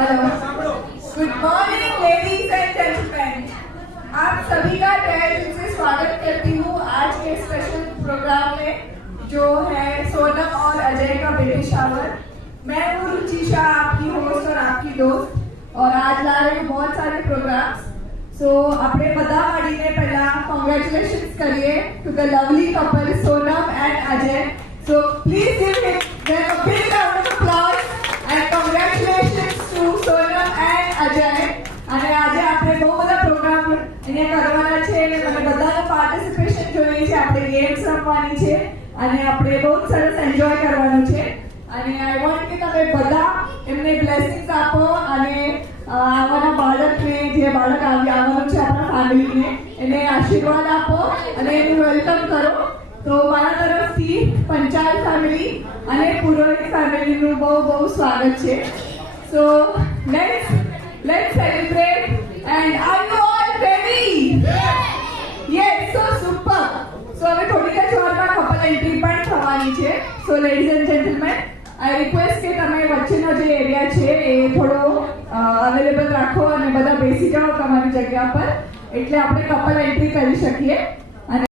Hello, good morning ladies and gentleman. आप सभी का तहे दिल से स्वागत करती हूँ आज के स्पेशल प्रोग्राम में जो है सोनम और अजय का बेबी शावर। मैं हूँ रुचि शाह, आपकी होस्ट और आपकी दोस्त, और आज ला रही हूँ बहुत सारे प्रोग्राम्स। सो अपने બધા મળીને પહેલા congratulations કરીએ to the lovely couple Sonam and Ajay. So please give them a big round of applause and congratulations to Sonam and Ajay. અને આજે આપણે બહુ બધા પ્રોગ્રામ અહીંયા કરવાના છે અને મને બધાનું પાર્ટિસિપેશન જોઈએ છે. આપણે ગેમ્સ રમવાની છે અને આપણે બહુ સરસ એન્જોય કરવાનું છે. અને આઈ વોન્ટ કે તમે બધા એમને બ્લેસિંગ્સ આપો અને આવવાના બાળકને, જે બાળક આવવાનું છે આપણા ફેમિલીને, એને આશીર્વાદ આપો અને એનું વેલકમ કરો. તો મારા તરફથી પંચાલ ફેમિલી અને પુરોહિત ફેમિલીનું બહુ બહુ સ્વાગત છે. સો let's celebrate and are you all ready? Yes, so super. So હવે થોડીક જ વારમાં કપલ એન્ટ્રી પણ થવાની છે. So ladies and gentlemen, I request કે તમે વચ્ચેનો જે એરિયા છે એ થોડો અવેલેબલ રાખો અને બધા બેસી જાઓ તમારી જગ્યા પર, એટલે આપણે કપલ એન્ટ્રી કરી શકીએ.